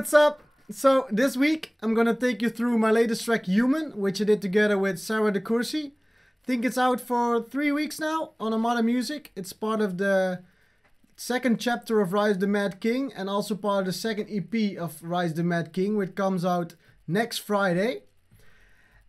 what's up? So this week I'm gonna take you through my latest track Human, which I did together with deCourcy. I think it's out for 3 weeks now on Amada Music. It's part of the second chapter of Rise the Mad King and also part of the second EP of Rise the Mad King, which comes out next Friday.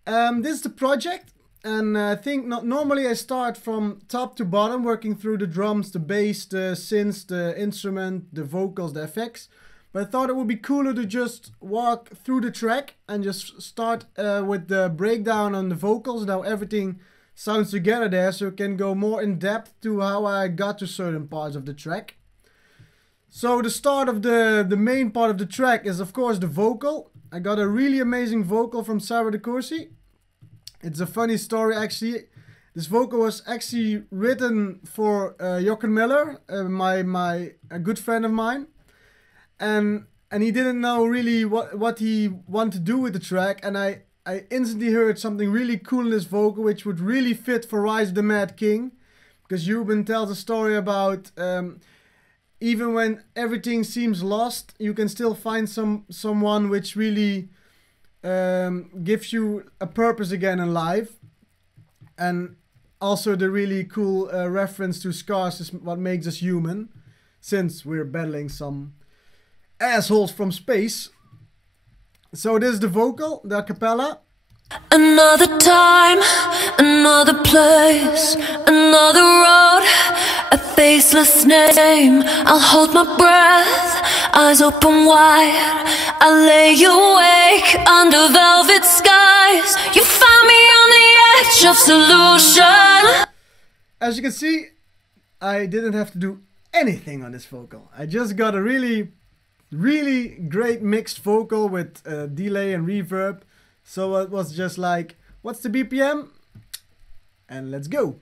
This is the project, and I think normally I start from top to bottom, working through the drums, the bass, the synths, the instrument, the vocals, the effects. But I thought it would be cooler to just walk through the track and just start with the breakdown on the vocals, how everything sounds together there, so it can go more in depth to how I got to certain parts of the track. So the start of the main part of the track is of course the vocal. I got a really amazing vocal from deCourcy. It's a funny story actually. This vocal was actually written for Jochen Miller, a good friend of mine. And he didn't know really what he wanted to do with the track, and I instantly heard something really cool in this vocal which would really fit for Rise the Mad King, because Husman tells a story about even when everything seems lost, you can still find someone which really gives you a purpose again in life. And also the really cool reference to scars is what makes us human, since we're battling some assholes from space. So this is the vocal, the a cappella. Another time, another place, another road, a faceless name. I'll hold my breath, eyes open wide. I lay awake under velvet skies. You found me on the edge of solution. As you can see, I didn't have to do anything on this vocal. I just got a really great mixed vocal with delay and reverb. So it was just like, what's the BPM? And let's go.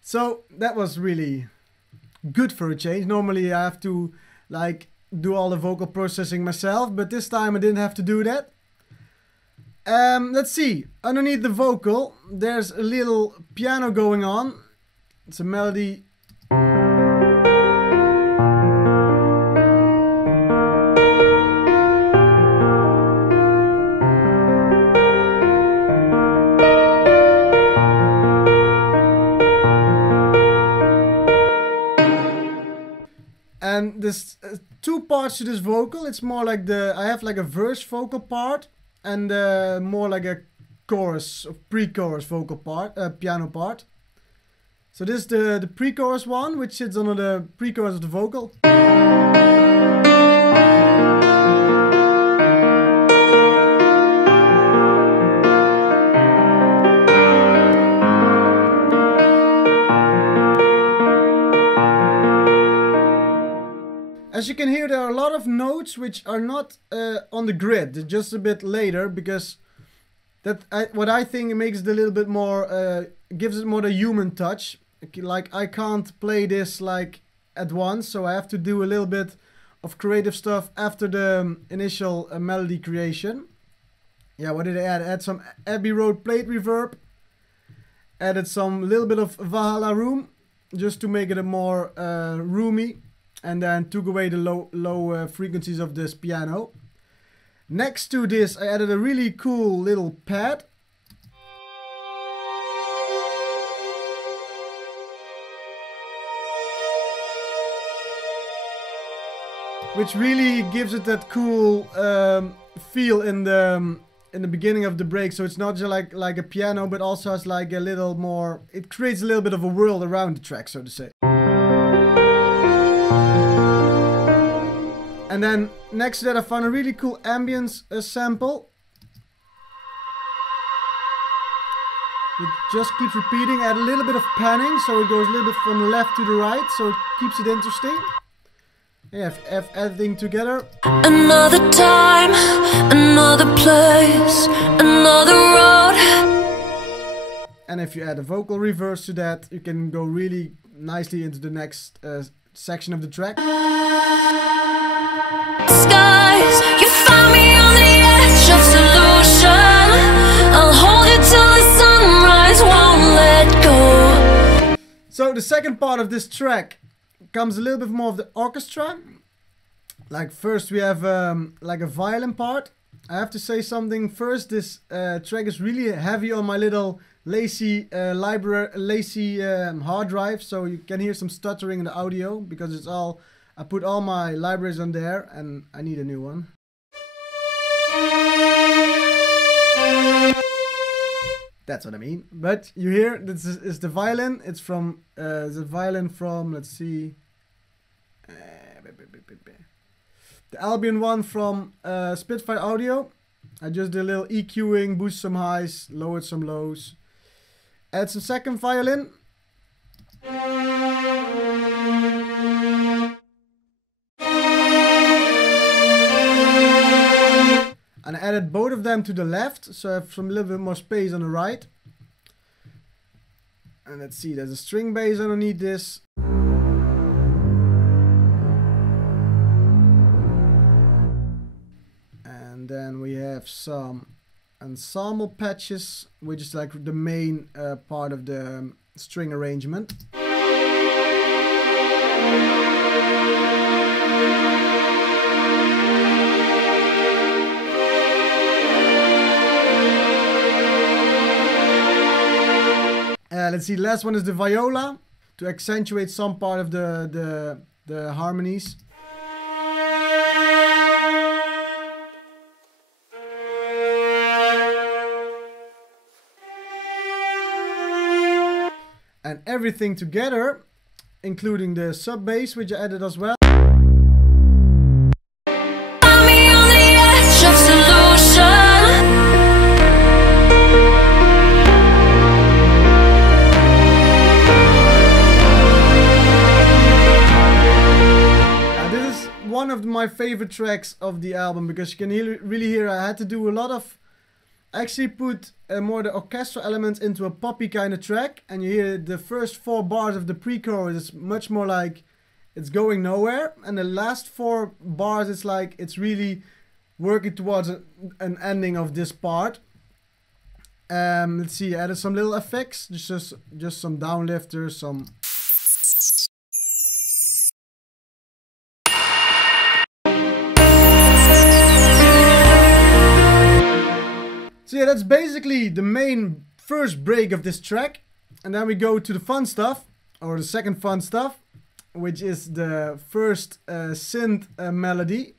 So that was really good for a change. Normally I have to like do all the vocal processing myself, but this time I didn't have to do that. Let's see, underneath the vocal there's a little piano going on. It's a melody. And there's two parts to this vocal. It's more like I have like a verse vocal part and more like a chorus or pre-chorus vocal part, piano part. So this is the pre-chorus one, which sits under the pre-chorus of the vocal. As you can hear, there are a lot of notes which are not on the grid. They're just a bit later, because what I think makes it a little bit more, gives it more the human touch. Like I can't play this like at once, so I have to do a little bit of creative stuff after the initial melody creation. Yeah, what did I add? I add some Abbey Road plate reverb. Added some little bit of Valhalla room, just to make it a more roomy. And then took away the low frequencies of this piano. Next to this, I added a really cool little pad. Which really gives it that cool feel in the beginning of the break. So it's not just like a piano, but also has like a little more. It creates a little bit of a world around the track, so to say. And then next to that I found a really cool ambience sample. It just keeps repeating, add a little bit of panning, so it goes a little bit from the left to the right, so it keeps it interesting. Yeah, have everything together. Another time, another place, another road. And if you add a vocal reverse to that, you can go really nicely into the next section of the track. Skies, you found me on the edge of solution. I'll hold you till the sunrise, won't let go. So the second part of this track comes a little bit more of the orchestra. Like first we have like a violin part. I have to say something first. This track is really heavy on my little lazy hard drive, so you can hear some stuttering in the audio because it's all, I put all my libraries on there and I need a new one. That's what I mean. But you hear this is the violin. It's from the violin from, let's see, the Albion one from Spitfire Audio. I just did a little EQing, boosted some highs, lowered some lows. Add some second violin. And I added both of them to the left, so I have some little bit more space on the right. And let's see, there's a string bass underneath this. And then we have some ensemble patches, which is like the main part of the string arrangement. Let's see, last one is the viola to accentuate some part of the harmonies. And everything together, including the sub bass, which I added as well. One of my favorite tracks of the album, because you can really hear I had to do a lot of, actually put more the orchestral elements into a poppy kind of track, and you hear the first 4 bars of the pre-chorus is much more like it's going nowhere, and the last 4 bars it's like it's really working towards an ending of this part. Let's see, I added some little effects, just some downlifters, some. So yeah, that's basically the main first break of this track. And then we go to the fun stuff, or the second fun stuff, which is the first synth melody.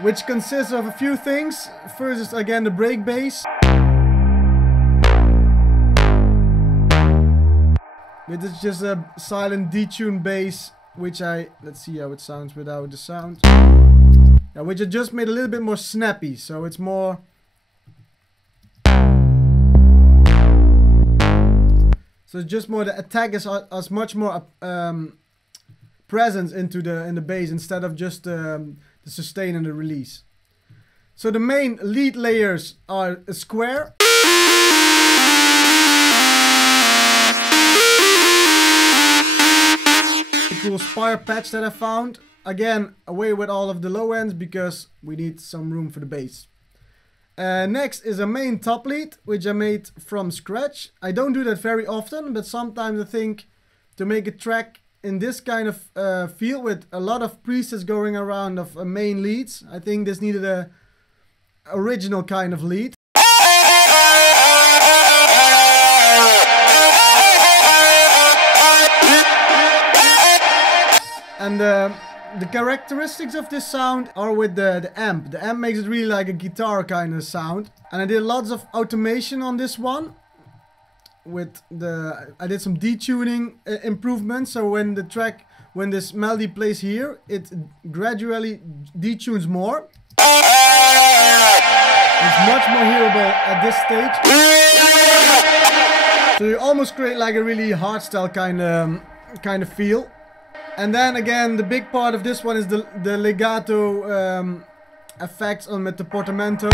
Which consists of a few things. First is again the break bass. It is just a silent detuned bass, which let's see how it sounds without the sound. Yeah, which I just made a little bit more snappy, so it's more. So it's just more the attack is much more presence in the bass instead of just the sustain and the release. So the main lead layers are a square. Cool spire patch that I found. Again, away with all of the low ends because we need some room for the bass. Next is a main top lead, which I made from scratch. I don't do that very often, but sometimes I think to make a track in this kind of feel with a lot of presets going around of main leads, I think this needed a original kind of lead. And the characteristics of this sound are with the amp. The amp makes it really like a guitar kind of sound. And I did lots of automation on this one. I did some detuning improvements. So when this melody plays here, it gradually detunes more. It's much more hearable at this stage. So you almost create like a really hardstyle kind of feel. And then again, the big part of this one is the legato effects on with the portamento.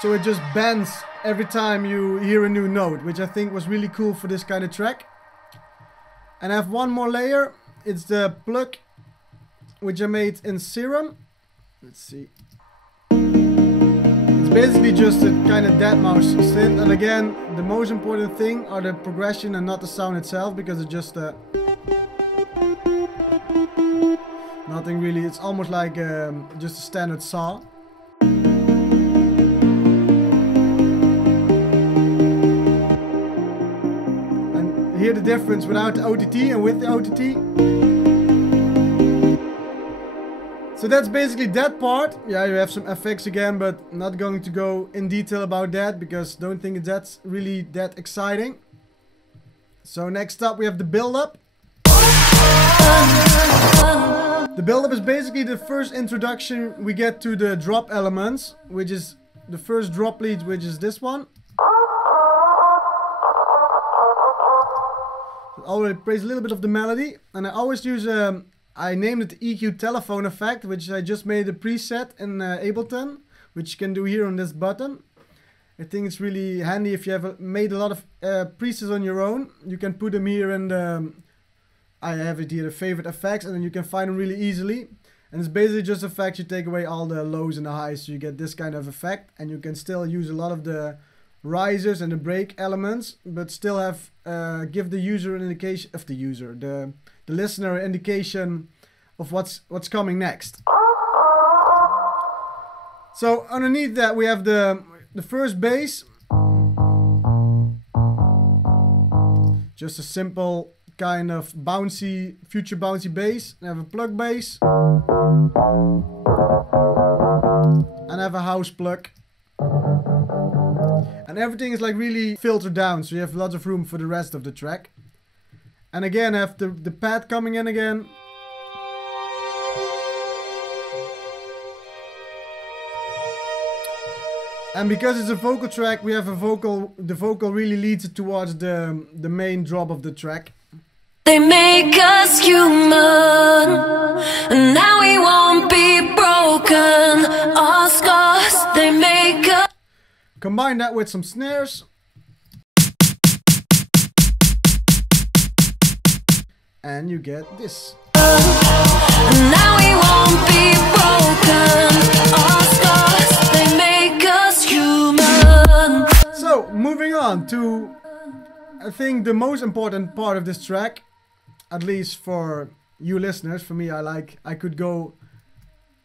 So it just bends every time you hear a new note, which I think was really cool for this kind of track. And I have one more layer. It's the plug, which I made in Serum. Let's see. It's basically just a kind of dead mouse synth, and again, the most important thing are the progression and not the sound itself, because it's just nothing really. It's almost like just a standard saw. And hear the difference without the OTT and with the OTT. So that's basically that part. Yeah, you have some effects again, but not going to go in detail about that because don't think that's really that exciting. So next up we have the build-up. The build-up is basically the first introduction we get to the drop elements, which is the first drop lead, which is this one. It already plays a little bit of the melody, and I always use I named it the EQ telephone effect, which I just made a preset in Ableton, which you can do here on this button. I think it's really handy if you have made a lot of presets on your own. You can put them here in the, I have it here, the favorite effects, and then you can find them really easily. And it's basically just effects. You take away all the lows and the highs, so you get this kind of effect, and you can still use a lot of the risers and the break elements, but still have give the user an indication of the listener an indication of what's coming next. So underneath that we have the first bass, just a simple kind of bouncy, future bouncy bass. I have a plug bass and I have a house plug. And everything is like really filtered down, so you have lots of room for the rest of the track. And again, I have the pad coming in again. And because it's a vocal track, we have a vocal. The vocal really leads it towards the main drop of the track. They make us human, and now we won't be broken. Our scars, they make us. Combine that with some snares. And you get this. And now we won't be broken. Our scars, they make us human. So, moving on to, I think, the most important part of this track. At least for you listeners. For me, I could go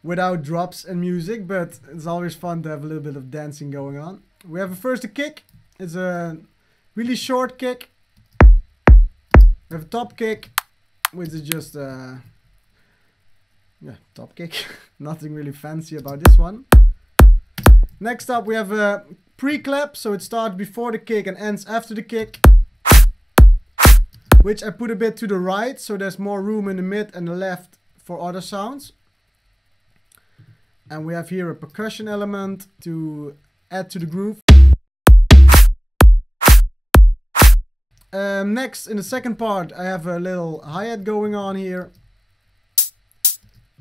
without drops and music, but it's always fun to have a little bit of dancing going on. We have first a kick. It's a really short kick. We have a top kick, which is just top kick. Nothing really fancy about this one. Next up we have a pre-clap, so it starts before the kick and ends after the kick, which I put a bit to the right, so there's more room in the mid and the left for other sounds. And we have here a percussion element to add to the groove. Next, in the second part, I have a little hi-hat going on here.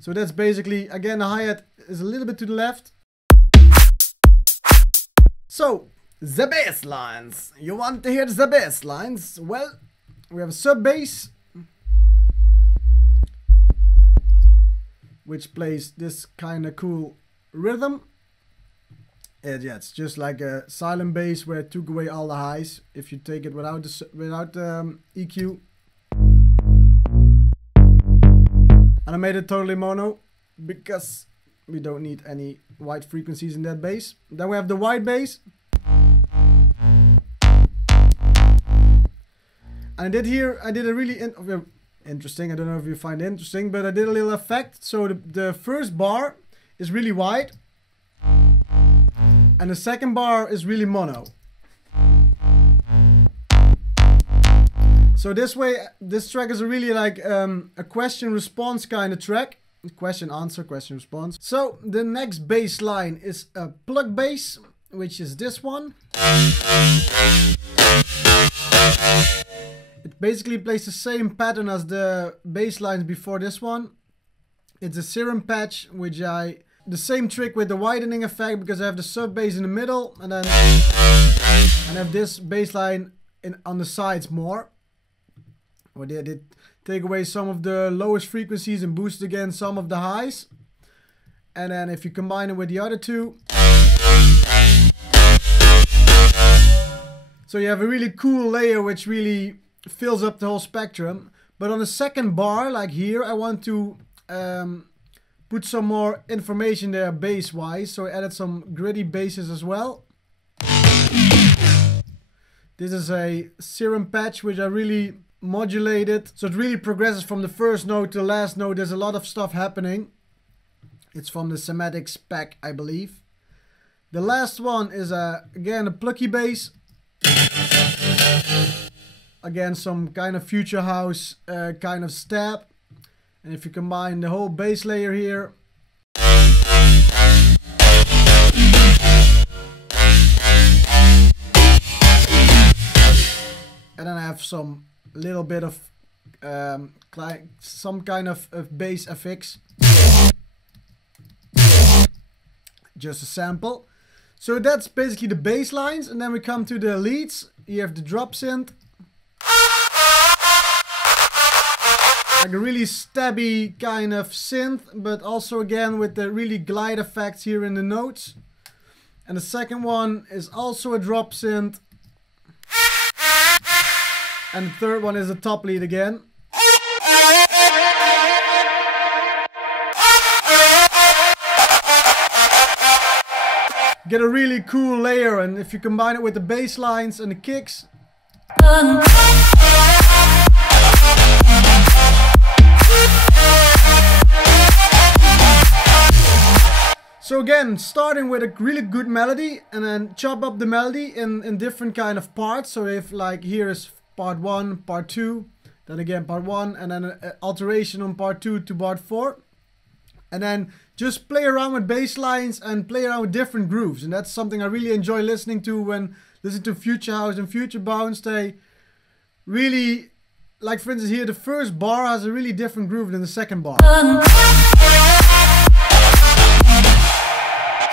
So that's basically, again, the hi-hat is a little bit to the left. So, the bass lines. You want to hear the bass lines? Well, we have a sub bass, which plays this kind of cool rhythm. And yeah, it's just like a silent bass where it took away all the highs if you take it without EQ. And I made it totally mono because we don't need any wide frequencies in that bass. Then we have the wide bass. And I did a really interesting, I don't know if you find it interesting, but I did a little effect. So the first bar is really wide. And the second bar is really mono. So this way, this track is really like a question response kind of track. Question answer, question response. So the next bass line is a plug bass, which is this one. It basically plays the same pattern as the bass lines before this one. It's a serum patch, which the same trick with the widening effect, because I have the sub bass in the middle and then I have this bass line on the sides more. Where they did take away some of the lowest frequencies and boost again some of the highs. And then if you combine it with the other two, So you have a really cool layer which really fills up the whole spectrum. But on the second bar, like here, I want to put some more information there bass-wise. So I added some gritty basses as well. This is a serum patch which I really modulated. So it really progresses from the first note to the last note. There's a lot of stuff happening. It's from the Sematics pack, I believe. The last one is again a plucky bass. Again, some kind of future house kind of stab. And if you combine the whole bass layer here, and then I have some little bit of some kind of bass FX, just a sample. So that's basically the bass lines, and then we come to the leads. You have the drop synth, like a really stabby kind of synth, but also again with the really glide effects here in the notes. And the second one is also a drop synth. And the third one is a top lead again. Get a really cool layer, and if you combine it with the bass lines and the kicks, so again, starting with a really good melody and then chop up the melody in different kind of parts. So if like here is part 1, part 2, then again part 1, and then an alteration on part 2 to part 4. And then just play around with bass lines and play around with different grooves. And that's something I really enjoy listening to when listening to Future House and Future Bounce. They really, like for instance here, the first bar has a really different groove than the second bar.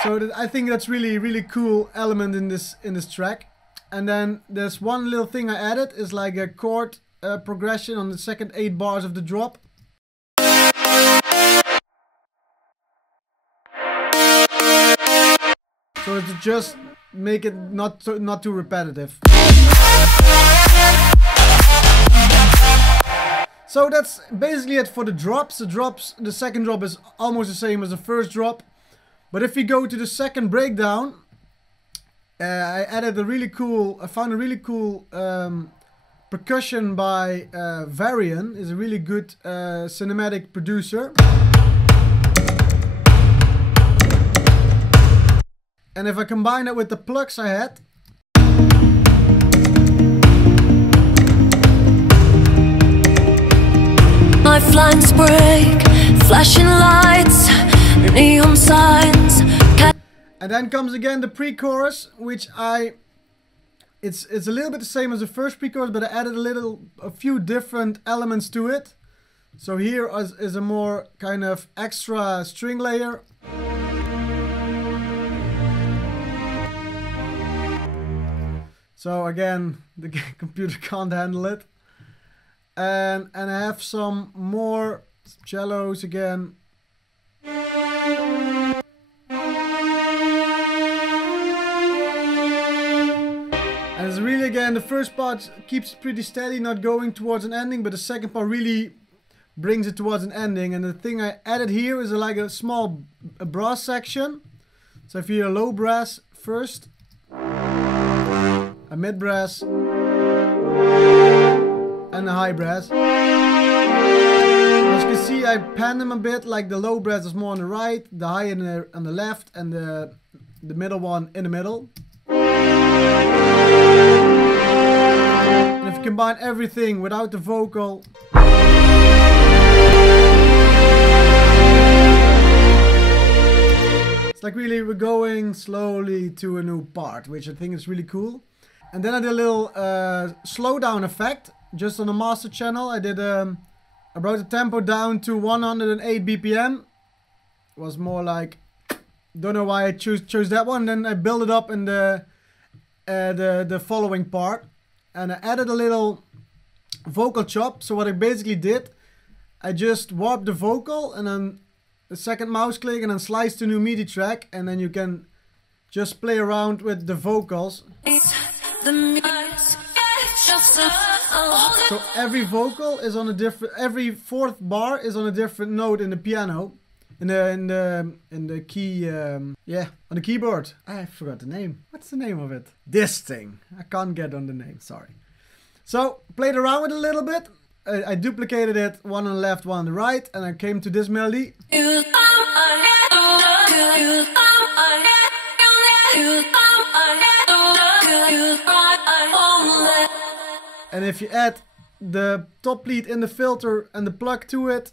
So I think that's really cool element in this track. And then there's one little thing I added, is like a chord progression on the second 8 bars of the drop. So to just make it not too repetitive. So that's basically it for the drops. The second drop is almost the same as the first drop. But if we go to the second breakdown, I found a really cool percussion by Varian. Is a really good cinematic producer. And if I combine it with the plugs I had, lifelines break, flashing lights, neon signs. And then comes again the pre-chorus, which it's a little bit the same as the first pre-chorus, but I added a few different elements to it. So here is a more kind of extra string layer. So again, the computer can't handle it. And I have some more cellos again. And it's really, again, the first part keeps pretty steady, not going towards an ending, but the second part really brings it towards an ending. And the thing I added here is like a small brass section. So if you hear a low brass first, a mid brass, and a high brass. As you can see, I pan them a bit, like the low brass is more on the right, the high on the left, and the middle one in the middle. And if you combine everything without the vocal, it's like really we're going slowly to a new part, which I think is really cool. And then I did a little slowdown effect just on the master channel. I brought the tempo down to 108 BPM. It was more like, don't know why I chose that one. Then I built it up in the following part, and I added a little vocal chop. So what I basically did, I just warped the vocal and then the second mouse click and then slice to new MIDI track, and then you can just play around with the vocals. the music. So every vocal is on a different, every fourth bar is on a different note in the piano, in the key, yeah, on the keyboard. I forgot the name. What's the name of it? This thing. I can't get on the name. Sorry. So played around with it a little bit. I duplicated it, one on the left, one on the right, and I came to this melody. And if you add the top lead in the filter and the plug to it,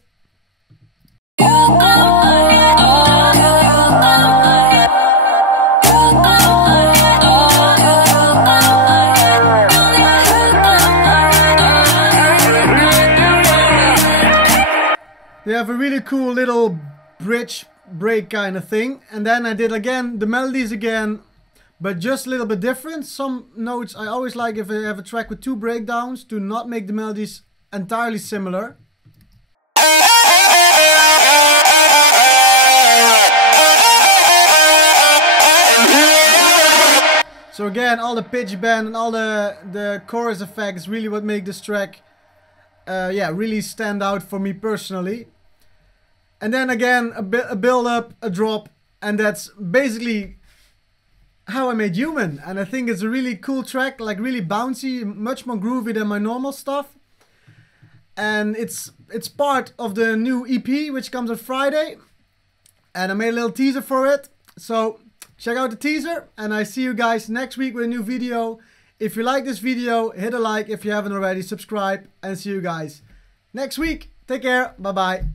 you have a really cool little bridge break kind of thing. And then I did again the melodies again, but just a little bit different. Some notes I always like, if I have a track with two breakdowns, to not make the melodies entirely similar. So again, all the pitch bend and all the chorus effects really what make this track yeah, really stand out for me personally. And then again, a build up, a drop, and that's basically how I made Human. And I think it's a really cool track, like really bouncy, much more groovy than my normal stuff. And it's part of the new EP, which comes on Friday. And I made a little teaser for it. So check out the teaser, and I see you guys next week with a new video. If you like this video, hit a like. If you haven't already, subscribe, and see you guys next week. Take care. Bye-bye.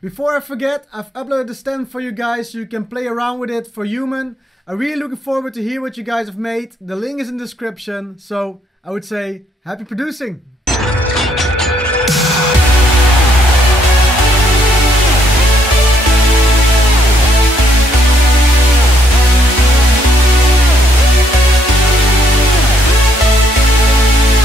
Before I forget, I've uploaded the stem for you guys so you can play around with it for Human. I'm really looking forward to hear what you guys have made. The link is in the description, so I would say happy producing!